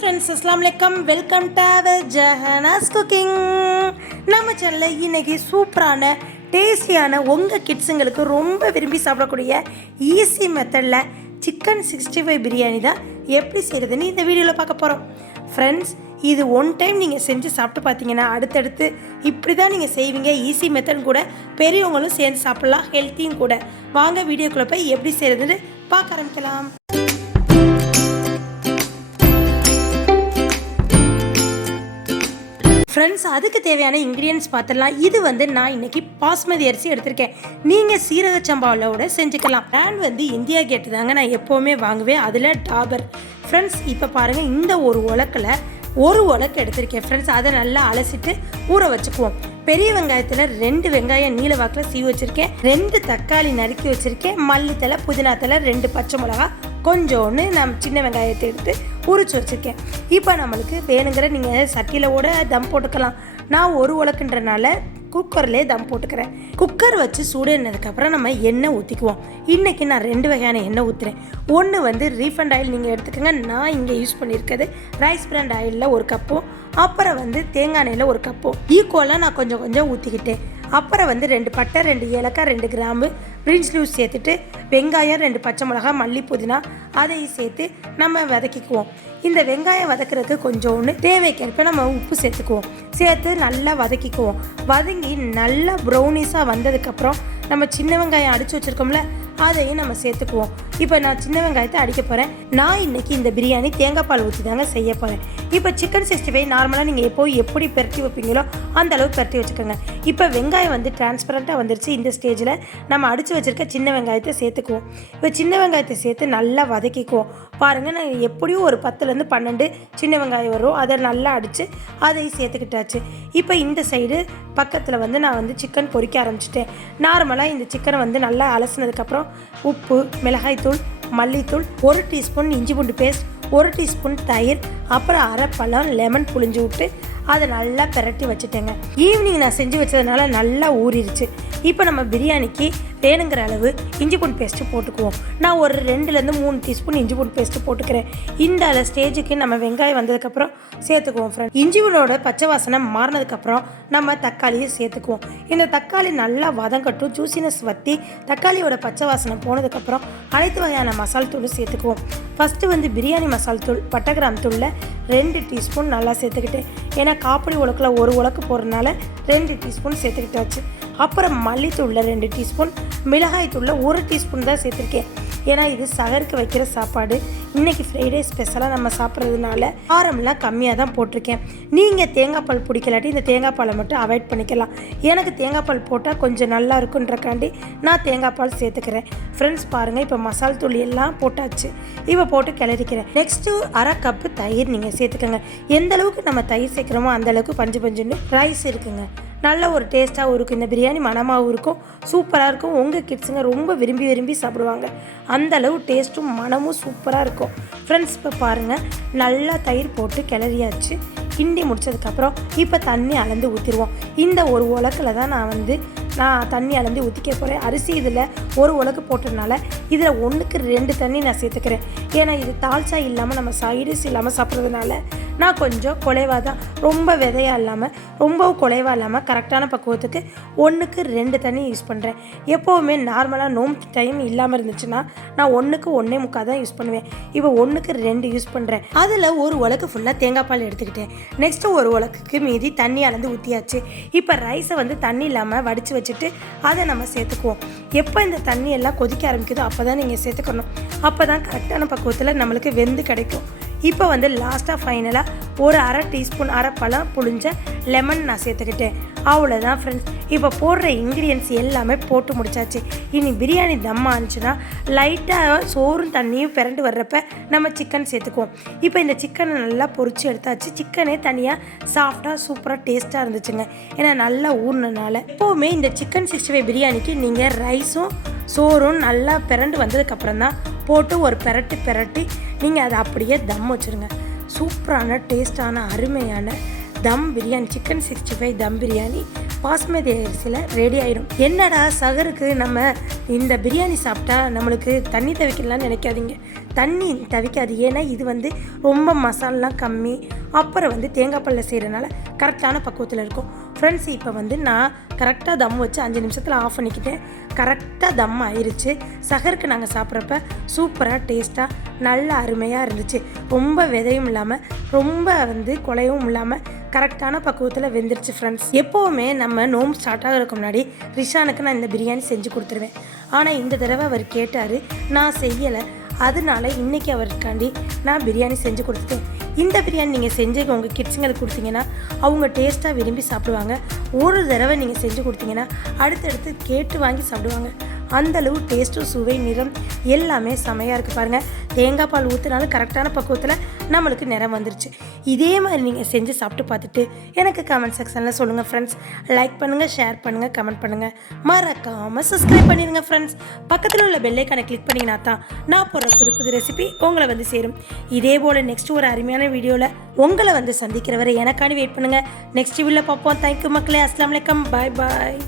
Friends, அஸ்ஸலாமு அலைக்கும். Welcome to Jahana's cooking. நம்ம சேனலில் இன்றைக்கி சூப்பரான டேஸ்டியான உங்கள் கிட்ஸுங்களுக்கு ரொம்ப விரும்பி சாப்பிடக்கூடிய ஈஸி மெத்தடில் சிக்கன் 65 பிரியாணி தான் எப்படி செய்கிறதுன்னு இந்த வீடியோவில் பார்க்க போகிறோம். ஃப்ரெண்ட்ஸ், இது ஒன் டைம் நீங்கள் செஞ்சு சாப்பிட்டு பார்த்தீங்கன்னா அடுத்தடுத்து இப்படி தான் நீங்கள் செய்வீங்க. ஈஸி மெத்தட் கூட, பெரியவங்களும் சேர்ந்து சாப்பிட்லாம், ஹெல்த்தியும் கூட. வாங்க வீடியோக்குள்ளே போய் எப்படி செய்கிறதுன்னு பார்க்க ஆரம்பிக்கலாம். ஃப்ரெண்ட்ஸ், அதுக்கு தேவையான இன்க்ரீடியன்ஸ் பார்த்துடலாம். இது நான் இன்றைக்கி பாஸ்மதி அரிசி எடுத்திருக்கேன். நீங்கள் சீரக சம்பாவோட செஞ்சுக்கலாம். பிராண்ட் இந்தியா கேட்டு தாங்க நான் எப்போவுமே வாங்குவேன், அதில் டாபர். ஃப்ரெண்ட்ஸ், இப்போ பாருங்கள், இந்த ஒரு உலக்கில் ஒரு உலக்கு எடுத்திருக்கேன். ஃப்ரெண்ட்ஸ், அதை நல்லா அலசிட்டு ஊற வச்சுக்குவோம். பெரிய வெங்காயத்தில் 2 வெங்காயம் நீல வாக்கில் சீவி வச்சுருக்கேன். 2 தக்காளி நறுக்கி வச்சுருக்கேன். மல்லித்தலை, புதினா தலை, 2 பச்சை மிளகா, கொஞ்சோன்னு நம்ம சின்ன வெங்காயத்தை எடுத்து உரிச்சு வச்சுருக்கேன். இப்போ நம்மளுக்கு வேணுங்கிற நீங்கள் சட்டியில் கூட தம் போட்டுக்கலாம். நான் ஒரு உலக்குன்றனால குக்கர்லேயே தம் போட்டுக்கிறேன். குக்கர் வச்சு சூடேனதுக்கப்புறம் நம்ம எண்ணெய் ஊற்றிக்குவோம். இன்றைக்கி நான் 2 வகையான எண்ணெய் ஊற்றுறேன். ஒன்று ரீஃபண்ட் ஆயில் நீங்கள் எடுத்துக்கோங்க. நான் இங்கே யூஸ் பண்ணியிருக்கிறது ரைஸ் பிராண்ட் ஆயிலில் 1 கப்பும், அப்புறம் தேங்காய் எண்ணெயில் 1 கப்பும் ஈக்குவலாக நான் கொஞ்சம் கொஞ்சம் ஊற்றிக்கிட்டேன். அப்புறம் 2 பட்டை, 2 ஏலக்காய், 2 கிராம்பு, பிரிஞ்ச் லீவ்ஸ் சேர்த்துட்டு வெங்காயம், 2 பச்சை மிளகா, மல்லி, புதினா அதையும் சேர்த்து நம்ம வதக்கிக்குவோம். இந்த வெங்காயம் வதக்கிறதுக்கு கொஞ்சோன்னு தேவைக்கேற்ப நம்ம உப்பு சேர்த்துக்குவோம். சேர்த்து நல்லா வதக்கிக்குவோம். வதங்கி நல்லா ப்ரௌனிஸாக வந்ததுக்கப்புறம் நம்ம சின்ன வெங்காயம் அடித்து வச்சுருக்கோம்ல, அதையும் நம்ம சேர்த்துக்குவோம். இப்போ நான் சின்ன வெங்காயத்தை அடிக்க போகிறேன். நான் இன்றைக்கி இந்த பிரியாணி தேங்காய் பால் ஊற்றி தாங்க செய்ய போகிறேன். இப்போ சிக்கன் 65 நார்மலாக நீங்கள் எப்படி பெரட்டி வைப்பீங்களோ அந்த அளவுக்கு பெரட்டி வச்சுக்கோங்க. இப்போ வெங்காயம் டிரான்ஸ்பரண்ட்டாக வந்துருச்சு. இந்த ஸ்டேஜில் நம்ம அடித்து வச்சுருக்க சின்ன வெங்காயத்தை சேர்த்துக்குவோம். இப்போ சின்ன வெங்காயத்தை சேர்த்து நல்லா வதக்கிக்குவோம். பாருங்கள், நான் எப்படியும் ஒரு 10லேருந்து 12 சின்ன வெங்காயம் வரும். அதை நல்லா அடித்து அதையும் சேர்த்துக்கிட்டாச்சு. இப்போ இந்த சைடு பக்கத்தில் நான் சிக்கன் பொரிக்க ஆரம்பிச்சிட்டேன். நார்மலாக இந்த சிக்கனை நல்லா அலசினதுக்கப்புறம் உப்பு, மிளகாய்த்தூள், மல்லித்தூள், 1 டீஸ்பூன் இஞ்சி பூண்டு பேஸ்ட், 1 டீஸ்பூன் தயிர், அப்புறம் அரை பழம் லெமன் புழிஞ்சு விட்டு அதை நல்லா பெரட்டி வச்சுட்டேங்க. ஈவினிங் நான் செஞ்சு வச்சதுனால நல்லா ஊறிடுச்சு. இப்போ நம்ம பிரியாணிக்கு வேணுங்கிற அளவு இஞ்சி பூண்டு பேஸ்ட்டு போட்டுக்குவோம். நான் ஒரு 2லேருந்து 3 டீஸ்பூன் இஞ்சி பூண்டு பேஸ்ட்டு போட்டுக்கிறேன். இந்த ஸ்டேஜுக்கு நம்ம வெங்காயம் வந்ததுக்கப்புறம் சேர்த்துக்குவோம். ஃப்ரெண்ட், இஞ்சி பூண்டோட பச்சை வாசனை மாறினதுக்கப்புறம் நம்ம தக்காளியை சேர்த்துக்குவோம். இந்த தக்காளி நல்லா வதங்கட்டும். ஜூசினஸ் வற்றி தக்காளியோட பச்சை வாசனை போனதுக்கப்புறம் அனைத்து வகையான மசால் தூளும் சேர்த்துக்குவோம். ஃபஸ்ட்டு பிரியாணி மசால் தூள், பட்டை கிராம் தூளில் 2 டீஸ்பூன் நல்லா சேர்த்துக்கிட்டேன். ஏன்னா காப்பிடி உலக்கில் 1 உலக்கு போடுறதுனால 2 டீஸ்பூன் சேர்த்துக்கிட்டாச்சு. அப்புறம் மல்லித்தூளில் 2 டீஸ்பூன், மிளகாய் தூளில் 1 டீஸ்பூன் தான் சேர்த்துருக்கேன். ஏன்னா இது சகருக்கு வைக்கிற சாப்பாடு. இன்றைக்கி ஃப்ரைடே ஸ்பெஷலாக நம்ம சாப்பிட்றதுனால காரம்லாம் கம்மியாக தான் போட்டிருக்கேன். நீங்கள் தேங்காய் பால் பிடிக்கலாட்டி இந்த தேங்காய் பாலை மட்டும் அவாய்ட் பண்ணிக்கலாம். எனக்கு தேங்காய் பால் போட்டால் கொஞ்சம் நல்லா இருக்குன்றக்காண்டி நான் தேங்காய் பால் சேர்த்துக்கிறேன். ஃப்ரெண்ட்ஸ், பாருங்கள், இப்போ மசால் தூள் எல்லாம் போட்டாச்சு. இப்போ போட்டு கிளறிக்கிறேன். நெக்ஸ்ட்டு அரை கப்பு தயிர் நீங்கள் சேர்த்துக்கோங்க. எந்த அளவுக்கு நம்ம தயிர் சேர்க்குறோமோ அந்தளவுக்கு பஞ்சுன்னு ரைஸ் இருக்குங்க. நல்ல ஒரு டேஸ்ட்டாகவும் இருக்கும். இந்த பிரியாணி மனமாகவும் இருக்கும், சூப்பராக இருக்கும். உங்கள் கிட்ஸுங்க ரொம்ப விரும்பி சாப்பிடுவாங்க. அந்தளவு டேஸ்ட்டும் மனமும் சூப்பராக இருக்கும். ஃப்ரெண்ட்ஸ், இப்போ பாருங்கள், நல்லா தயிர் போட்டு கிளறியாச்சு. கிண்டி முடிச்சதுக்கப்புறம் இப்போ தண்ணி அளந்து ஊற்றிடுவோம். இந்த ஒரு உலக்கில் தான் நான் தண்ணி அளந்து ஊற்றிக்க போகிறேன். அரிசி இதில் 1 உலக்கு போட்டதுனால இதில் 1க்கு 2 தண்ணி நான் சேர்த்துக்கிறேன். ஏன்னா இது தால்ச்சா இல்லாமல் நம்ம சைடிஸ் இல்லாமல் சாப்பிட்றதுனால நான் கொஞ்சம் குலைவாக தான், ரொம்ப விதையாக இல்லாமல் ரொம்பவும் குலைவாக இல்லாமல் கரெக்டான பக்குவத்துக்கு 1க்கு 2 தண்ணி யூஸ் பண்ணுறேன். எப்போவுமே நார்மலாக நோம்பு டைம் இல்லாமல் இருந்துச்சுன்னா நான் 1க்கு 1.25 தான் யூஸ் பண்ணுவேன். இப்போ 1க்கு 2 யூஸ் பண்ணுறேன். அதில் 1 உலக்கு ஃபுல்லாக தேங்காய் பால் எடுத்துக்கிட்டேன். நெக்ஸ்ட்டு 1 உலக்குக்கு மீதி தண்ணி அளந்து ஊற்றியாச்சு. இப்போ ரைஸை தண்ணி இல்லாமல் வடித்து வச்சுட்டு அதை நம்ம சேர்த்துக்குவோம். எப்போ இந்த தண்ணி எல்லாம் கொதிக்க ஆரம்பிக்குதோ அப்போ தான் நீங்கள் சேர்த்துக்கணும். அப்போ தான் கரெக்டான பக்குவத்தில் நம்மளுக்கு வெந்து கிடைக்கும். இப்போ லாஸ்ட்டாக ஃபைனலாக ஒரு அரை டீஸ்பூன் அரை பழம் புழிஞ்ச லெமன் நான் சேர்த்துக்கிட்டேன். அவ்வளோதான் ஃப்ரெண்ட்ஸ். இப்போ போடுற இன்க்ரீடியன்ஸ் எல்லாமே போட்டு முடிச்சாச்சு. இனி பிரியாணி தம் ஆனிச்சுன்னா லைட்டாக சோறும் தண்ணியும் பிறண்டு வர்றப்ப நம்ம சிக்கன் சேர்த்துக்குவோம். இப்போ இந்த சிக்கனை நல்லா பொரிச்சு எடுத்தாச்சு. சிக்கனே தனியாக சாஃப்டாக சூப்பராக டேஸ்ட்டாக இருந்துச்சுங்க. ஏன்னா நல்லா ஊறினால. எப்போவுமே இந்த சிக்கன் 65 பிரியாணிக்கு நீங்கள் ரைஸும் சோறும் நல்லா பிறண்டு வந்ததுக்கப்புறம் தான் போட்டு ஒரு பெரட்டி நீங்கள் அதை அப்படியே தம் வச்சுருங்க. சூப்பரான டேஸ்டான அருமையான தம் பிரியாணி, சிக்கன் 65 தம் பிரியாணி பாஸ்மதி அரிசியில் ரெடி ஆயிடும். என்னடா சகருக்கு நம்ம இந்த பிரியாணி சாப்பிட்டா நம்மளுக்கு தண்ணி தவிக்கலாம்னு நினைக்காதீங்க. தண்ணி தவிக்காது. ஏன்னா இது வந்து ரொம்ப மசாலாலாம் கம்மி, அப்புறம் வந்து தேங்காய் பாலில் செய்கிறனால கரெக்டான பக்குவத்தில் இருக்கும். ஃப்ரெண்ட்ஸ், இப்போ வந்து நான் கரெக்டாக தம் வச்சு 5 நிமிஷத்தில் ஆஃப் பண்ணிக்கிட்டேன். கரெக்டாக தம் ஆயிடுச்சு. சஹருக்கு நாங்கள் சாப்பிட்றப்ப சூப்பராக டேஸ்ட்டாக நல்லா அருமையாக இருந்துச்சு. ரொம்ப விதையும் இல்லாமல் ரொம்ப வந்து குலையும் இல்லாமல் கரெக்டான பக்குவத்தில் வெந்துருச்சு. ஃப்ரெண்ட்ஸ், எப்போவுமே நம்ம நோம்பு ஸ்டார்ட் ஆகிறதுக்கு முன்னாடி ரிஷானுக்கு நான் இந்த பிரியாணி செஞ்சு கொடுத்துருவேன். ஆனால் இந்த தடவை அவர் கேட்டார், நான் செய்யலை. அதனால இன்றைக்கி அவருக்காண்டி நான் பிரியாணி செஞ்சு கொடுத்துட்டேன். இந்த பிரியாணி நீங்கள் செஞ்சு உங்கள் கிட்ஸுங்களுக்கு கொடுத்தீங்கன்னா அவங்க டேஸ்ட்டாக விரும்பி சாப்பிடுவாங்க. ஒரு தடவை நீங்கள் செஞ்சு கொடுத்தீங்கன்னா அடுத்தடுத்து கேட்டு வாங்கி சாப்பிடுவாங்க. அந்தளவு டேஸ்ட்டும் சுவை நிறம் எல்லாமே செமையாக இருக்குது. பாருங்கள், தேங்காய் பால் ஊற்றினாலும் கரெக்டான பக்குவத்தில் நம்மளுக்கு நிறம் வந்துருச்சு. இதே மாதிரி நீங்கள் செஞ்சு சாப்பிட்டு பார்த்துட்டு எனக்கு கமெண்ட் செக்ஷனில் சொல்லுங்கள். ஃப்ரெண்ட்ஸ், லைக் பண்ணுங்கள், ஷேர் பண்ணுங்கள், கமெண்ட் பண்ணுங்கள், மறக்காமல் சப்ஸ்கிரைப் பண்ணிடுங்க. ஃப்ரெண்ட்ஸ், பக்கத்தில் உள்ள பெல்லைக்கானை கிளிக் பண்ணிங்கன்னா தான் நான் போடுற புது புது ரெசிபி உங்களை வந்து சேரும். இதே போல் நெக்ஸ்ட் ஒரு அருமையான வீடியோவில் உங்களை வந்து சந்திக்கிற வரை எனக்காண்டி வெயிட் பண்ணுங்கள். நெக்ஸ்ட் வீடியோவில் பார்ப்போம். தேங்க்யூ மக்களே. அஸ்ஸலாமு அலைக்கும். பாய் பாய்.